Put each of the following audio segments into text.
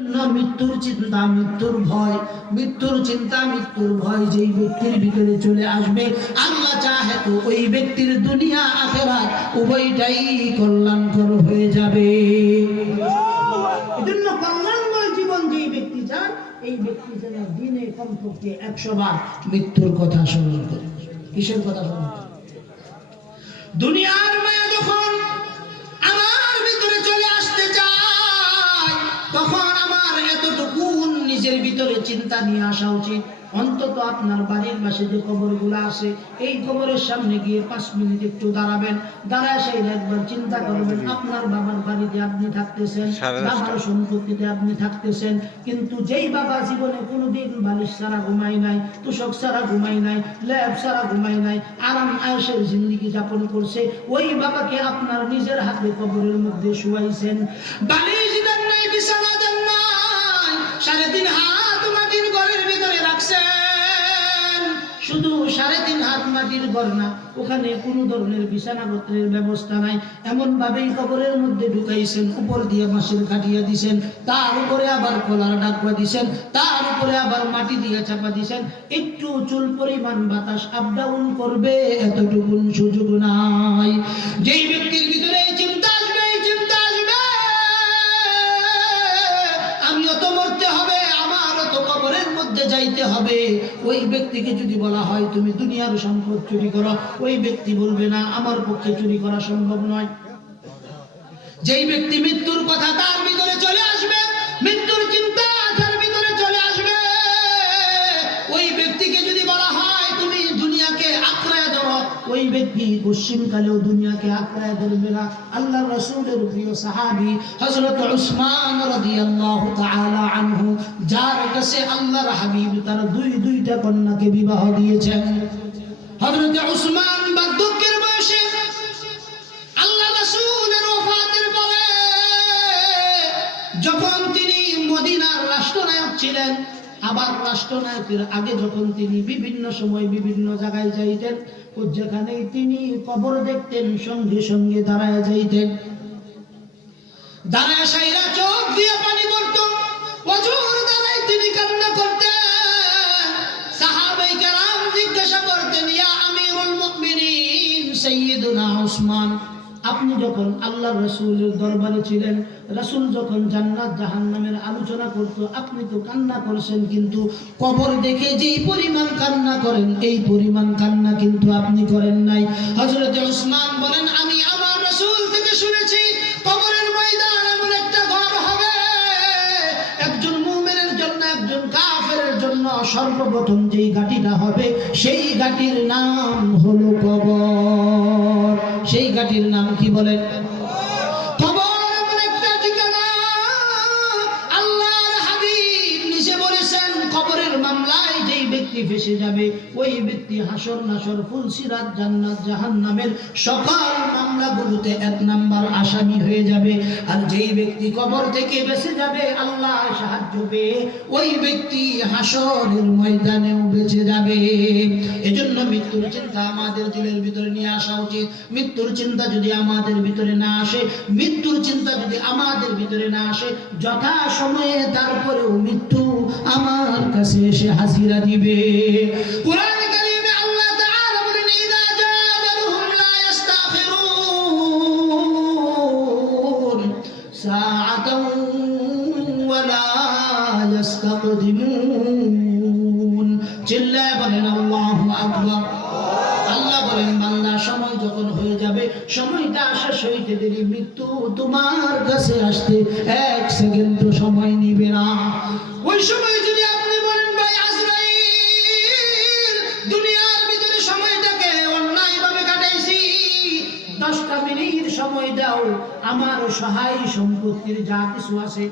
মৃত্যুর চিন্তা, মৃত্যুর ভয়, মৃত্যুর চিন্তা, মৃত্যুর ভয় যেই ব্যক্তির ভিতরে চলে আসবে, আল্লাহ চাহে তো ওই ব্যক্তির দুনিয়া আখিরাত উভয়টাই কল্যাণকর হয়ে যাবে। এজন্য কল্যাণময় জীবন যেই ব্যক্তি চান, এই ব্যক্তি যেন দিনে কমপক্ষে 100 বার মৃত্যুর কথা স্মরণ করে। কিসের কথা স্মরণ করে? দুনিয়ার মায়া যখন আমার ভিতরে চলে আসতে চায়, তখন আমার এতটুকু নিজের ভিতরে চিন্তা নিয়ে আসা উচিত। অন্তত আপনার বাড়ির পাশে যে কবরগুলো আছে, এই কবরের সামনে গিয়ে 5 মিনিট একটু দাঁড়াবেন, দাঁড়ায় সেই একবার চিন্তা করবেন আপনার বাবার বাড়িতে আপনি থাকতেছেন, বাবার সম্পত্তিতে আপনি থাকতেছেন, কিন্তু যেই বাবা জীবনে কোনোদিন বালিশ ছাড়া ঘুমায় নাই, তোষক ছাড়া ঘুমায় নাই, ল্যাব ছাড়া ঘুমায় নাই, আরাম আয়েশের জিন্দেগি যাপন করছে, ওই বাবাকে আপনার নিজের হাতে কবরের মধ্যে শুয়াইছেন, বালিশ দেন নাই, বিছানা দেন নাই, 3.5 হাত মাটির ঘরের ভিতরে রাখছেন। শুধু 3.5 হাত মাটির ঘর না, ওখানে কোনো ধরনের বিছানাপত্রের ব্যবস্থা নাই, এমন ভাবেই কবরের মধ্যে ঢুকাইছেন, উপর দিয়ে বাঁশের কাটিয়ে দিছেন, তার উপরে আবার কলার ডাকবা দিছেন, তার উপরে আবার মাটি দিয়ে চাপা দিছেন, একটু চুল পরিমাণ বাতাস আপ ডাউন করবে এতটুকু সুযোগ নাই। যেই ব্যক্তির ভিতরে এই চিন্তা আসবে, এই চিন্তা আসবে আমিও তো মরতে হবে, আমারও তো কবরের মধ্যে যাইতে হবে, ওই ব্যক্তিকে যদি বলা হয় তুমি দুনিয়ার সম্পদ চুরি করো, ওই ব্যক্তি বলবে না, আমার পক্ষে চুরি করা সম্ভব নয়। যেই ব্যক্তি মৃত্যুর কথা তার ভিতরে চলে আসবে, মৃত্যুর চিন্তা তার ভিতরে চলে আসবে, ওই ব্যক্তিকে যদি বলা হয় তুমি দুনিয়াকে আঁকড়ায় ধরো, ওই ব্যক্তি পশ্চিমকালেও দুনিয়াকে আঁকড়ায় ধরবে না। আল্লাহর রাসূলের প্রিয় সাহাবী হযরত উসমান রাদিয়াল্লাহু তাআলা আনহু, যার কাছে আল্লাহর হাবিব তার দুইটা কন্যাকে বিবাহ দিয়েছেন, হযরত উসমান বার্ধক্যের বয়সে আল্লাহ রাসূলের ওফাতের পরে যখন তিনি মদিনার রাষ্ট্রনায়ক ছিলেন, আবার রাষ্ট্রনায়কের আগে যখন তিনি বিভিন্ন সময় বিভিন্ন জায়গায় যাইতেন, যেখানেই তিনি কবর দেখতেন সঙ্গে সঙ্গে দাঁড়ায় যাইতেন, দাঁড়ায় সাইরা চোখ দিয়ে পানি পড়ত, ওযুর দাঁড়ায় তিনি কান্না করতেন। সাহাবায়ে কেরাম জিজ্ঞাসা করতেন, ইয়া আমিরুল মুমিনিন সাইয়্যিদুনা উসমান, আপনি যখন আল্লাহর রাসূলের দরবারে ছিলেন, রাসূল যখন জান্নাত জাহান্নামের আলোচনা করত, আপনি তো কান্না করছেন, কিন্তু কবর দেখে যেই পরিমাণ কান্না করেন এই পরিমাণ কান্না কিন্তু আপনি করেন নাই। হযরত উসমান বলেন, আমি আমার রাসূল থেকে শুনেছি কবরের ময়দান এমন একটা ঘর হবে, একজন মুমিনের জন্য, একজন কাফেরের জন্য সর্বপ্রথম যেই ঘাটিটা হবে, সেই ঘাটির নাম হলো কবর। সেই ঘাটির নাম কি বলেন? কবর এমন একটা ঠিকানা, আল্লাহর হাবিব নিজে বলেছেন কবরের মামলায় যেই ব্যক্তি ফেঁসে যাবে, ওই ব্যক্তি হাসর নাসর ফুলসিরাত জান্নাত জাহান্নামের সকল মামলাগুলোতে 1 নাম্বার আসামি হয়ে যাবে। আর যেই ব্যক্তি কবর থেকে বেঁচে যাবে আল্লাহর সাহায্য পেয়ে, ওই ব্যক্তি হাসরের ময়দানেও বেঁচে যাবে। এজন্য মৃত্যুর চিন্তা আমাদের দিলের ভিতরে নিয়ে আসা উচিত। মৃত্যুর চিন্তা যদি আমাদের ভিতরে না আসে, মৃত্যুর চিন্তা যদি আমাদের ভিতরে না আসে, যথা সময়ে তারপরেও মৃত্যু আমার কাছে এসে হাজিরা দিবে। কোরআনে কারীমে আল্লাহ তাআলা বলেন, ইযা জাআলুহুম লা ইস্তাখিরুন সাআতান ওয়া লা ইস্তাকদিমুন। চিল্লায়ে বলেন আল্লাহু আকবার। আল্লাহ বলেন, বান্দা সময় যখন হয়ে যাবে, সময়টা শেষ হইতে দেরি, মৃত্যু তোমার কাছে আসতে 1 সেকেন্ড সময় নিবে না। ওই সময় যদি আপনি বলেন, ভাই আজরাইল, দুনিয়ার ভিতরে সময়টাকে অন্যায়ভাবে কাটাইছি, 10টা মিনিট সময় দাও, আমার সহায় সম্পত্তির যা কিছু আছে,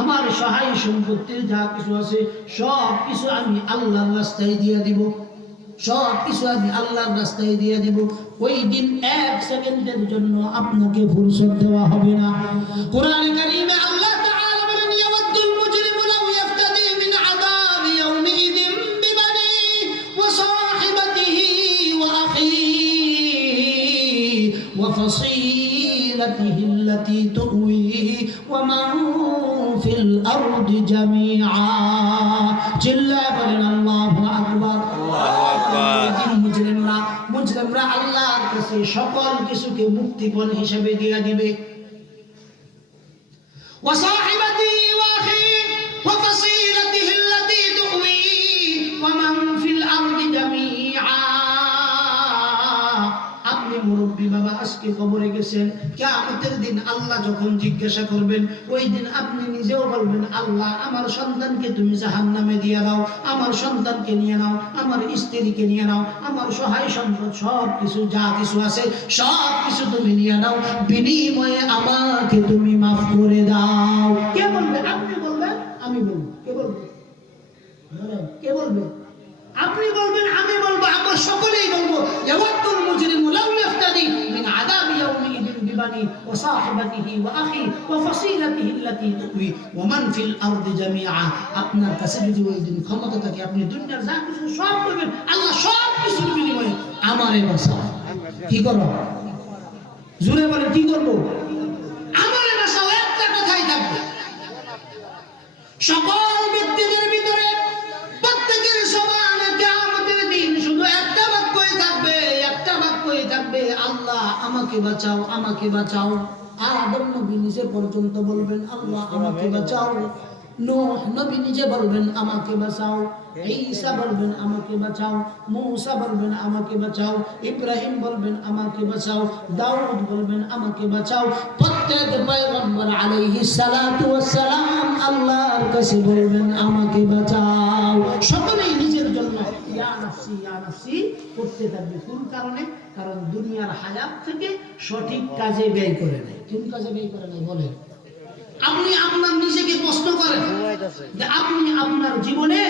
আমার সহায় সম্পত্তির যা কিছু আছে সব কিছু আমি আল্লাহর রাস্তায় দিয়ে দিব, সব কিছু আমি আল্লাহর রাস্তায় দিয়ে দিব। ওই দিন 1 সেকেন্ডের জন্য আপনাকে ফুরসত দেওয়া হবে না। কোরআনে কারীমে আল্লাহ তাআলা বলেন, ইয়াওয়াদ্দুল মুজরিমু লাউ ইফতাদি মিন আযাবি ইয়াওমিযিন বিবানিহি ওয়া সাহিবাতিহি ওয়া আখিহি ওয়া ফাসীলাতিহি আল্লাতী তুওয়িহি ওয়া মান ফিল ফিল আরদি জামিআ। চিল্লায়ে বলেন আল্লাহু আকবার। মুজরিমরা আল্লাহর কাছে সকল কিছুকে মুক্তিপণ হিসেবে দিয়ে দিবে। وصاحبته واخيه وفصيلته التي تؤويه ومن في الارض جميعا। আপনি মুরব্বী বাবা আজকে কবরে গেছেন, কিয়ামতের দিন আল্লাহ যখন জিজ্ঞাসা করবেন, ওই দিন আপনি নিজেও বলবেন, আল্লাহ আমার সন্তানকে তুমি জাহান্নামে দিয়ে দাও, আমার সন্তানকে নিয়ে নাও, আমার স্ত্রীকে নিয়ে নাও, আমার সহায় সম্পদ সব কিছু যা কিছু আছে সব কিছু তুমি নিয়ে নাও, বিনিময়ে আমাকে তুমি মাফ করে দাও। কে বলবে? আপনি বলবেন, আমি বলবো। কে বলবে? কে বলবে? আপনি বলবেন, আমি বলবো, আমরা সকলেই বলবো। ইয়াওয়াদুল মুজরিমু লাউ ইয়াফতাদি মিন আযাবি ইয়াউমিইযিন বিবানি ওয়া সাহিবাতিহি ওয়া আখি ওয়া ফাসিলাতিহি আল্লাতী তুwi ওয়া মান ফিল আরদি জামিআ। আপনার কাছে যদি ওই দিন ক্ষমতা থাকে, আপনি দুনিয়ার যা কিছু সব করবেন, আল্লাহ সব কিছুর বিনিময়ে আমারে বাঁচাও। কি করব? জোরে বলে কি করব? আমারে বাঁচাও। একটা কথাই থাকবে, সকল ব্যক্তিদের ভিতরে প্রত্যেকের সমানে কিয়ামতের দিন শুধু একটা বাক্যই থাকবে, একটা বাক্যই থাকবে, আল্লাহ আমাকে বাঁচাও, আমাকে বাঁচাও। আদম নবী নিজে পর্যন্ত বলবেন, আল্লাহ আমাকে বাঁচাও। নূহ নবী নিজে বলবেন, আমাকে বাঁচাও। ঈসা বলবেন, আমাকে বাঁচাও। মূসা বলবেন, আমাকে বাঁচাও। ইব্রাহিম বলবেন, আমাকে বাঁচাও। দাউদ বলবেন, আমাকে বাঁচাও। প্রত্যেক পয়গম্বর আলাইহিস সালাতু ওয়াস সালাম আল্লাহর কাছে বলবেন, আমাকে বাঁচাও। সকলেই নিজের জন্য ইয়া নাফসি ইয়া নাফসি করতে থাকবে। কোন কারণে? কারণ দুনিয়ার হায়াত থেকে সঠিক কাজে ব্যয় করে নাই। কোন কাজে ব্যয় করে নাই বলেন? আপনি আপনার নিজেকে প্রশ্ন করেন যে আপনি আপনার জীবনে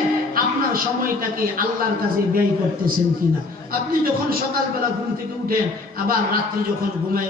আপনার সময়টাকে আল্লাহর কাছে ব্যয় করতেছেন কিনা। আপনি যখন সকালবেলা ঘুম থেকে উঠেন, আবার রাত্রি যখন ঘুমায়